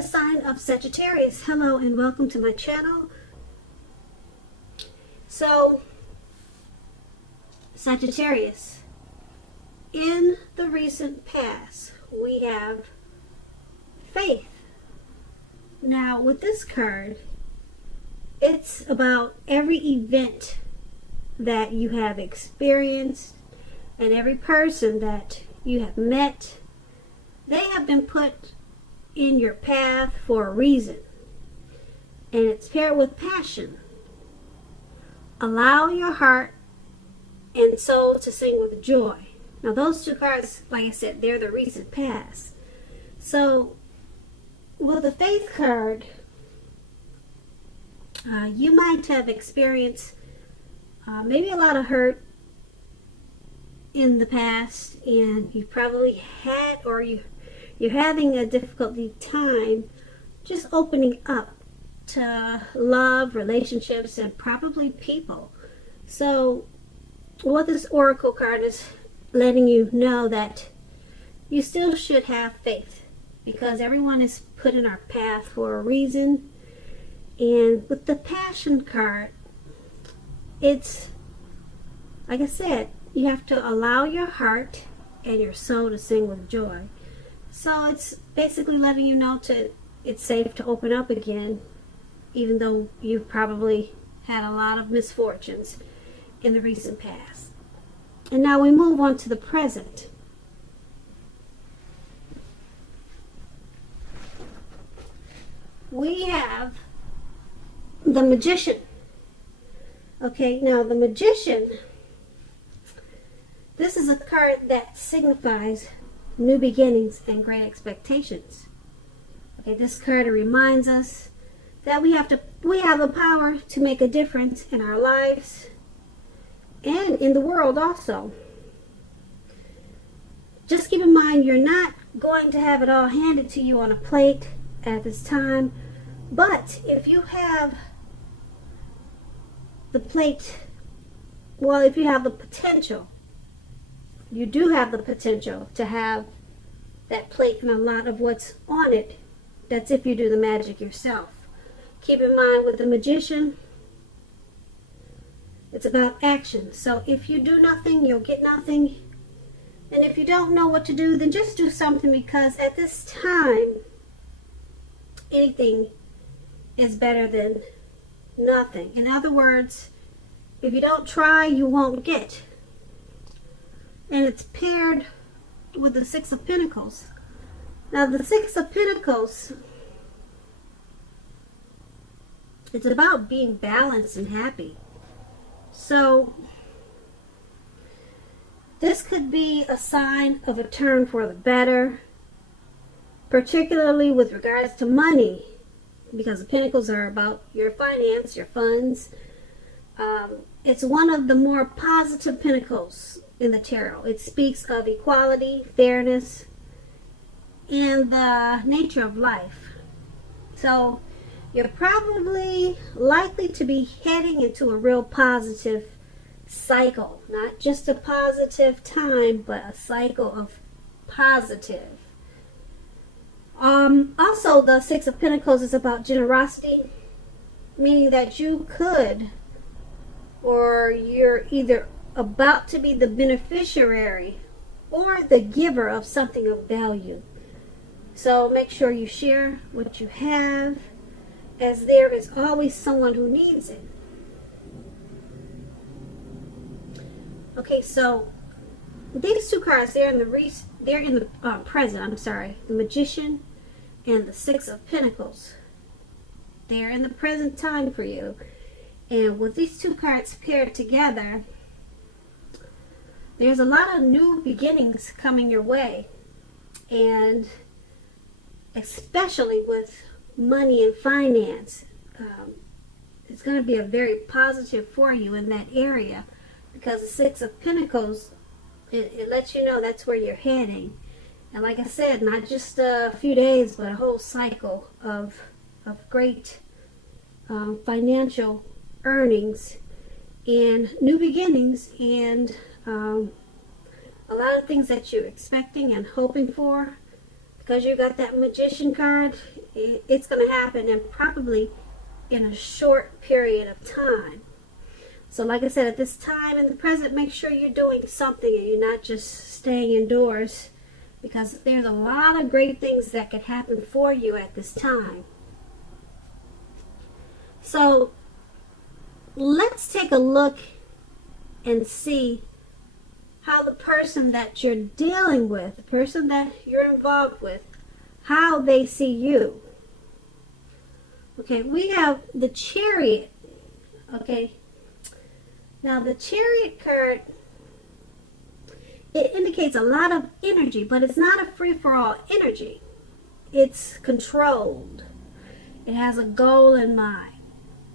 the sign of Sagittarius. Hello and welcome to my channel. So, Sagittarius, in the recent past, we have faith. Now, with this card, it's about every event that you have experienced and every person that you have met. They have been put in your path for a reason, and it's paired with passion. Allow your heart and soul to sing with joy. Now those two cards, like I said, they're the recent past. So with the faith card, you might have experienced maybe a lot of hurt in the past, and you probably had, or you're having a difficult time just opening up to love, relationships, and probably people. So what this oracle card is letting you know, that you still should have faith, because everyone is put in our path for a reason. And with the passion card, it's like I said, you have to allow your heart and your soul to sing with joy. So it's basically letting you know it's safe to open up again, even though you've probably had a lot of misfortunes in the recent past. And now we move on to the present. We have the Magician. Okay, now the Magician, this is a card that signifies new beginnings and great expectations. Okay, this card reminds us that we have the power to make a difference in our lives and in the world also. Just keep in mind, you're not going to have it all handed to you on a plate at this time, but if you have the plate, well, if you have the potential, you do have the potential to have that plate and a lot of what's on it. That's if you do the magic yourself. Keep in mind, with the Magician, it's about action. So if you do nothing, you'll get nothing. And if you don't know what to do, then just do something, because at this time, anything is better than nothing. In other words, if you don't try, you won't get. And it's paired with the Six of Pentacles. Now the Six of Pentacles, it's about being balanced and happy. So this could be a sign of a turn for the better, particularly with regards to money, because the Pentacles are about your finance, your funds. It's one of the more positive Pentacles in the tarot. It speaks of equality, fairness, and the nature of life. So you're probably likely to be heading into a real positive cycle. Not just a positive time, but a cycle of positive. Also, the Six of Pentacles is about generosity, meaning that you could, or you're either about to be the beneficiary or the giver of something of value. So make sure you share what you have, as there is always someone who needs it. Okay, so these two cards, they're in the present. I'm sorry, the Magician and the Six of Pentacles. They're in the present time for you. And with these two cards paired together, there's a lot of new beginnings coming your way, and especially with money and finance, it's going to be a very positive for you in that area, because the Six of Pentacles, it lets you know that's where you're heading. And like I said, not just a few days, but a whole cycle of great financial earnings and new beginnings, and a lot of things that you're expecting and hoping for, because you got that Magician card. it's going to happen, and probably in a short period of time. So like I said, at this time in the present, make sure you're doing something and you're not just staying indoors, because there's a lot of great things that could happen for you at this time. So let's take a look and see how the person that you're dealing with, the person that you're involved with, how they see you. Okay, we have the Chariot. Okay, now the Chariot card, it indicates a lot of energy, but it's not a free-for-all energy. It's controlled. It has a goal in mind.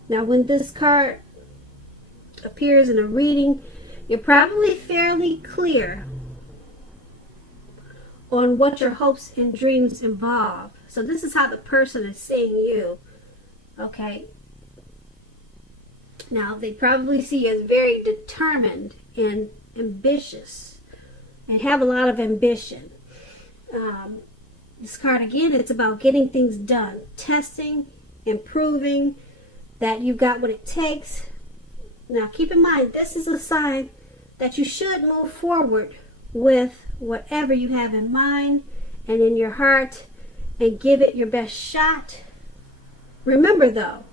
Now, when this card appears in a reading, you're probably fairly clear on what your hopes and dreams involve. So this is how the person is seeing you. Okay. Now, they probably see you as very determined and ambitious and have a lot of ambition. This card, again, it's about getting things done, testing, improving, that you've got what it takes. Now, keep in mind, this is a sign that you should move forward with whatever you have in mind and in your heart and give it your best shot. Remember, though,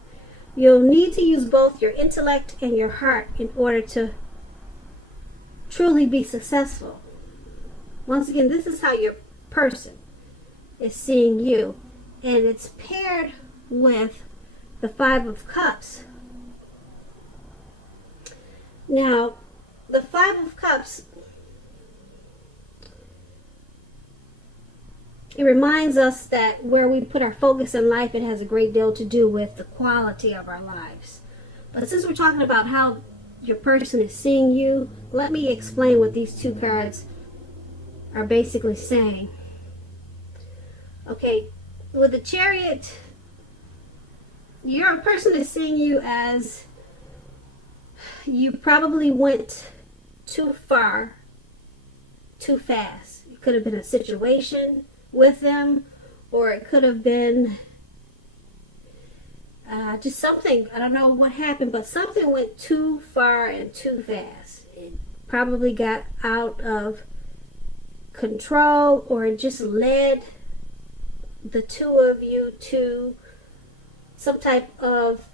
you'll need to use both your intellect and your heart in order to truly be successful. Once again, this is how your person is seeing you, and it's paired with the Five of Cups. Now, the Five of Cups, it reminds us that where we put our focus in life, it has a great deal to do with the quality of our lives. But since we're talking about how your person is seeing you, let me explain what these two cards are basically saying. Okay, with the Chariot, your person is seeing you as you probably went too far, too fast. It could have been a situation with them, or it could have been just something. I don't know what happened, but something went too far and too fast. It probably got out of control, or it just led the two of you to some type of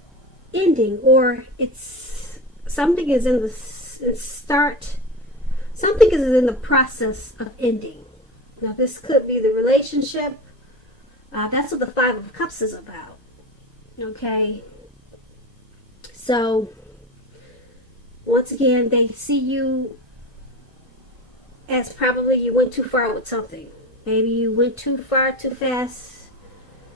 ending, or it's something is in the start, something is in the process of ending. Now, this could be the relationship. That's what the Five of Cups is about. Okay, so once again, they see you as probably you went too far with something. Maybe you went too far too fast.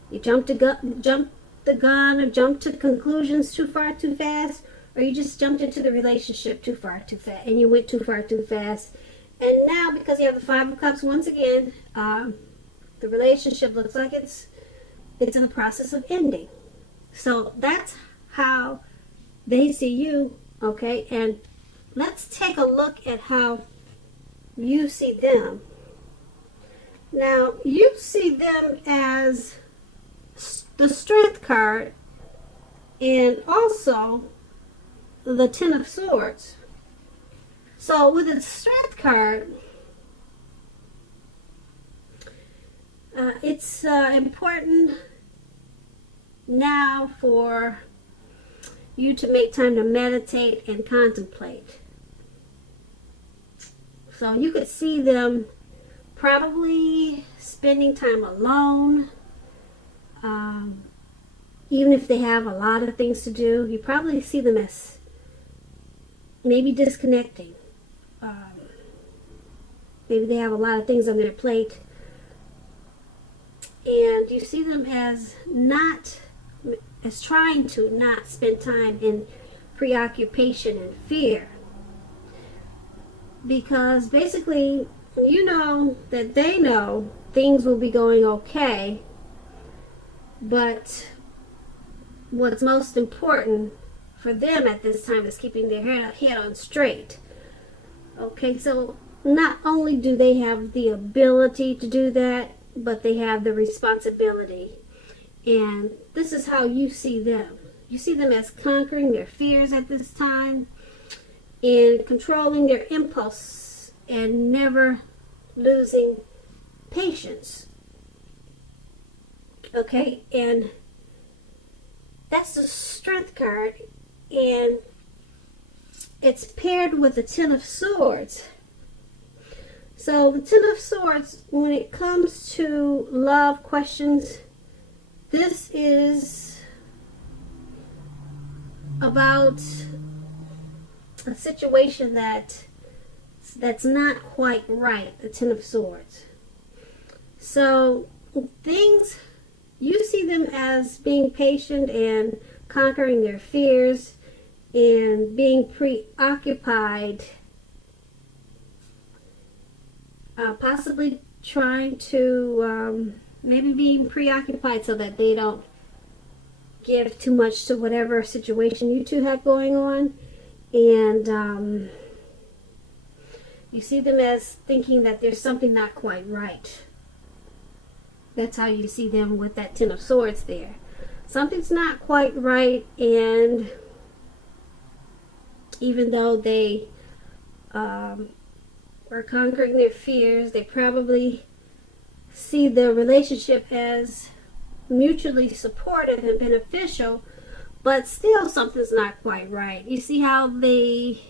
You jumped the gun, or jumped to conclusions too far too fast, or you just jumped into the relationship too far too fast, and you went too far too fast. And now, because you have the Five of Cups, once again, the relationship looks like it's in the process of ending. So that's how they see you, okay? And let's take a look at how you see them. Now, you see them as the Strength card and also the Ten of Swords. So with the Strength card, it's important now for you to make time to meditate and contemplate. So you could see them probably spending time alone. Even if they have a lot of things to do, you probably see them as maybe disconnecting. Maybe they have a lot of things on their plate. And you see them as trying to not spend time in preoccupation and fear. Because basically, you know that they know things will be going okay, but what's most important for them at this time is keeping their head on straight. Okay, so not only do they have the ability to do that, but they have the responsibility. And this is how you see them. You see them as conquering their fears at this time and controlling their impulse and never losing patience. Okay, and that's the Strength card, and it's paired with the Ten of Swords. So the Ten of Swords, when it comes to love questions, this is about a situation that's not quite right, the Ten of Swords. So things, you see them as being patient and conquering their fears and being preoccupied, possibly trying to maybe being preoccupied so that they don't give too much to whatever situation you two have going on. And you see them as thinking that there's something not quite right. That's how you see them with that Ten of Swords there. Something's not quite right, and even though they are conquering their fears, they probably see the relationship as mutually supportive and beneficial, but still something's not quite right. You see how they,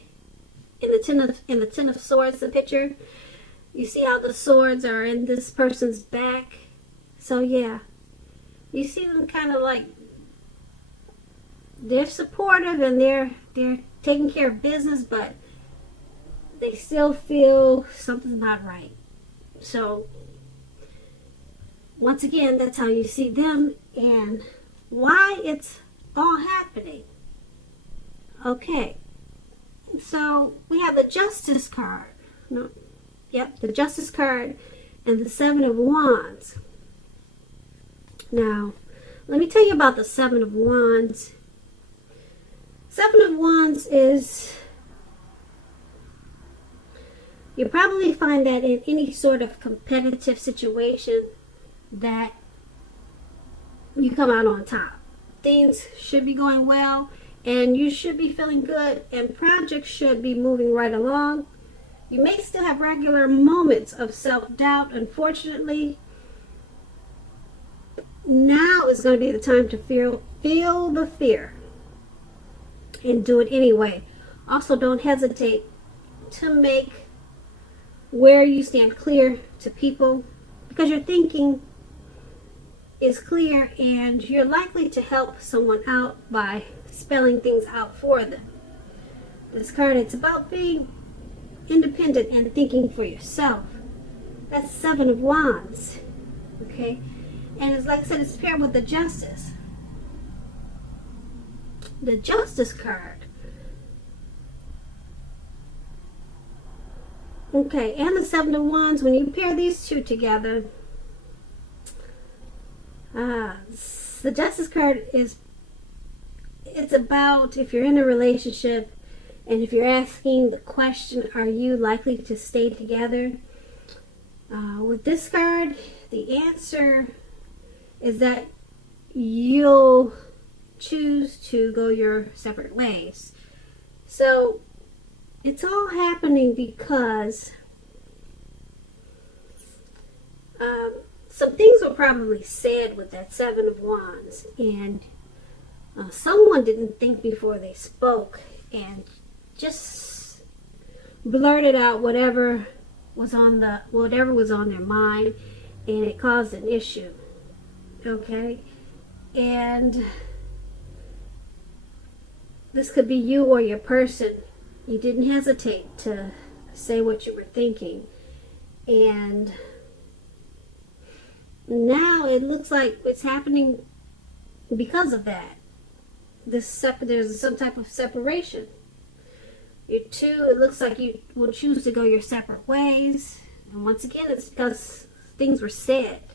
in the Ten of Swords, the picture, you see how the swords are in this person's back. So yeah, you see them kind of like they're supportive and they're taking care of business, but they still feel something's not right. So once again, that's how you see them and why it's all happening. Okay, so we have the Justice card. The Justice card and the Seven of Wands. Now, let me tell you about the Seven of Wands. Seven of Wands is, you probably find that in any sort of competitive situation that you come out on top. Things should be going well and you should be feeling good and projects should be moving right along. You may still have regular moments of self-doubt. Unfortunately, now is going to be the time to feel the fear and do it anyway. Also, don't hesitate to make where you stand clear to people, because your thinking is clear and you're likely to help someone out by spelling things out for them. This card, it's about being independent and thinking for yourself. That's Seven of Wands. Okay, and it's like I said, it's paired with the Justice. The Justice card. Okay, and the Seven of Wands, when you pair these two together, the Justice card is, it's about if you're in a relationship and if you're asking the question, are you likely to stay together? With this card, the answer is that you'll choose to go your separate ways. So it's all happening because some things were probably said with that Seven of Wands, and someone didn't think before they spoke and just blurted out whatever was on their mind, and it caused an issue. Okay, and this could be you or your person. You didn't hesitate to say what you were thinking, and now it looks like it's happening because of that. There's some type of separation. You two, it looks like you will choose to go your separate ways, and once again, it's because things were said.